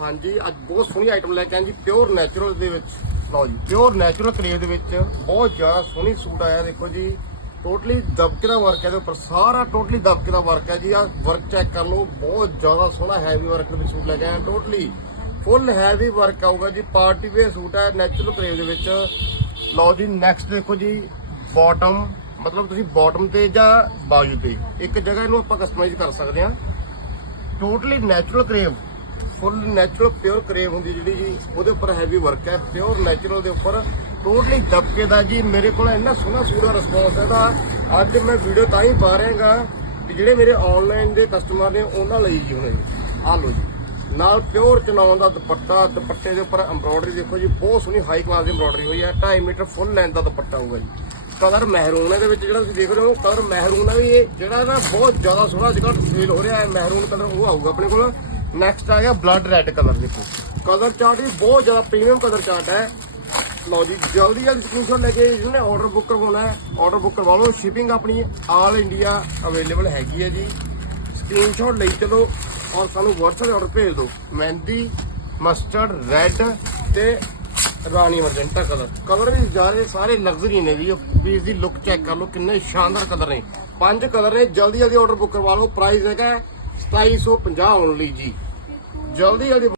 ਹਾਂਜੀ, ਅੱਜ ਬਹੁਤ ਸੋਹਣੀ ਆਈਟਮ ਲੈ ਕੇ ਆਏ ਜੀ ਪਿਓਰ ਨੈਚੁਰਲ ਦੇ ਵਿੱਚ। ਲਓ ਜੀ ਪਿਓਰ ਨੈਚੁਰਲ ਕਰੇਵ ਦੇ ਵਿੱਚ ਬਹੁਤ ਜ਼ਿਆਦਾ ਸੋਹਣੀ ਸੂਟ ਆਇਆ, ਦੇਖੋ ਜੀ। ਟੋਟਲੀ ਦਬਕੇ ਦਾ ਵਰਕ ਹੈ ਇਹਦੇ ਉੱਪਰ, ਸਾਰਾ ਟੋਟਲੀ ਦਬਕੇ ਦਾ ਵਰਕ ਹੈ ਜੀ। ਆ ਵਰਕ ਚੈੱਕ ਕਰ ਲਓ, ਬਹੁਤ ਜ਼ਿਆਦਾ ਸੋਹਣਾ ਹੈਵੀ ਵਰਕ ਦੇ ਵਿੱਚ ਸੂਟ ਲੈ ਕੇ ਆਏ ਟੋਟਲੀ ਫੁੱਲ ਹੈਵੀ ਵਰਕ ਆਊਗਾ ਜੀ ਪਾਰਟੀ ਵੇਅਰ ਸੂਟ ਹੈ ਨੈਚੁਰਲ ਕਰੇਵ ਦੇ ਵਿੱਚ। ਲਓ ਜੀ ਨੈਕਸਟ ਦੇਖੋ ਜੀ ਬਾਟਮ ਮਤਲਬ ਤੁਸੀਂ ਬਾਟਮ ਤੇ ਜਾਂ ਬਾਜੂ ਤੇ, ਇੱਕ ਜਗ੍ਹਾ ਇਹਨੂੰ ਆਪਾਂ ਕਸਟਮਾਈਜ਼ ਕਰ ਸਕਦੇ ਹਾਂ। Totally natural crepe full natural, pure crepe ਹੁੰਦੀ ਜਿਹੜੀ ਜੀ, ਉਹਦੇ ਉੱਪਰ ਹੈਵੀ ਵਰਕ ਹੈ, ਪਿਓਰ ਨੈਚੁਰਲ ਦੇ ਉੱਪਰ। ਟੋਟਲੀ ਦਬਕੇ ਦਾ ਜੀ, ਮੇਰੇ ਕੋਲ ਇੰਨਾ ਸੋਹਣਾ ਸੂਟ ਦਾ ਰਿਸਪੌਂਸ ਹੈ ਦਾ ਅੱਜ ਮੈਂ ਵੀਡੀਓ ਤਾਂ ਹੀ ਪਾ ਰਿਹਾਗਾ ਕਿ ਜਿਹੜੇ ਮੇਰੇ ਆਨਲਾਈਨ ਦੇ ਕਸਟਮਰ ਨੇ, ਉਹਨਾਂ ਲਈ ਜੀ ਹੁਣੇ। ਆ ਲਓ ਜੀ। ਨਾਲ ਪਿਓਰ ਚਨਾਉਣ ਦਾ ਦੁਪੱਟਾ, ਦੁਪੱਟੇ ਦੇ ਉੱਪਰ ਐਮਬ੍ਰੋਇਡਰੀ ਦੇਖੋ ਜੀ, ਬਹੁਤ ਸੋਹਣੀ ਹਾਈ ਕਲਾਸ ਦੀ ਐਮਬ੍ਰੋਇਡਰੀ ਹੋਈ ਹੈ। 2.5 ਮੀਟਰ ਫੁੱਲ ਲੈਂਥ ਦਾ ਦੁਪੱਟਾ ਹੋਊਗਾ ਜੀ। ਕਲਰ ਮਹਿਰੂਨ ਹੈ ਦੇ ਵਿੱਚ, ਜਿਹੜਾ ਤੁਸੀਂ ਦੇਖ ਰਹੇ ਹੋ ਕਲਰ ਮਹਿਰੂਨ ਹੈ ਵੀ ਇਹ। ਜਿਹੜਾ ਨਾ ਬਹੁਤ ਜ਼ਿਆਦਾ ਸੋਹਣਾ ਜਿਹੜਾ ਫੀਲ ਹੋ ਰਿਹਾ ਹੈ ਮਹਿਰੂਨ ਕਲਰ ਉਹ ਆਊਗਾ ਆਪਣੇ ਕੋਲ। ਨੈਕਸਟ ਆ ਗਿਆ ਬਲੱਡ ਰੈੱਡ ਕਲਰ ਦੇਖੋ। ਕਲਰ ਚਾਰਟ ਵੀ ਬਹੁਤ ਜ਼ਿਆਦਾ ਪ੍ਰੀਮੀਅਮ ਕਲਰ ਚਾਰਟ ਹੈ। ਲਓ ਜੀ, ਜਲਦੀ ਜਲਦੀ ਸਕਰੀਨਸ਼ਾਟ ਲੈ ਕੇ ਜਿਹਨੇ ਆਰਡਰ ਬੁੱਕ ਕਰਵਾਉਣਾ ਹੈ। ਆਰਡਰ ਬੁੱਕ ਕਰਵਾ ਲਓ ਸ਼ਿਪਿੰਗ ਆਪਣੀ ਆਲ ਇੰਡੀਆ ਅਵੇਲੇਬਲ ਹੈਗੀ ਹੈ ਜੀ। ਸਕਰੀਨਸ਼ਾਟ ਲਈ ਚਲੋ ਔਰ ਸਾਨੂੰ WhatsApp ਆਰਡਰ ਭੇਜ ਦਿਓ। ਮਹਿੰਦੀ ਮਸਟਰਡ ਰੈੱਡ ਤੇ ਰਾਣੀ ਮਰਜੈਂਟਾ ਕਲਰ ਕਲਰ ਵੀ ਸਾਰੇ ਸਾਰੇ ਲਗਜ਼ਰੀ ਨੇ ਜੀ। ਪੀਸ ਦੀ ਲੁੱਕ ਚੈੱਕ ਕਰ ਲਓ, ਕਿੰਨੇ ਸ਼ਾਨਦਾਰ ਕਲਰ ਨੇ। ਪੰਜ ਕਲਰ ਨੇ, ਜਲਦੀ ਜਲਦੀ ਆਰਡਰ ਬੁੱਕ ਕਰਵਾ ਲਓ। ਪ੍ਰਾਈਸ ਹੈਗਾ 2750 ਓਨਲੀ ਜੀ। ਜਲਦੀ ਜਲਦੀ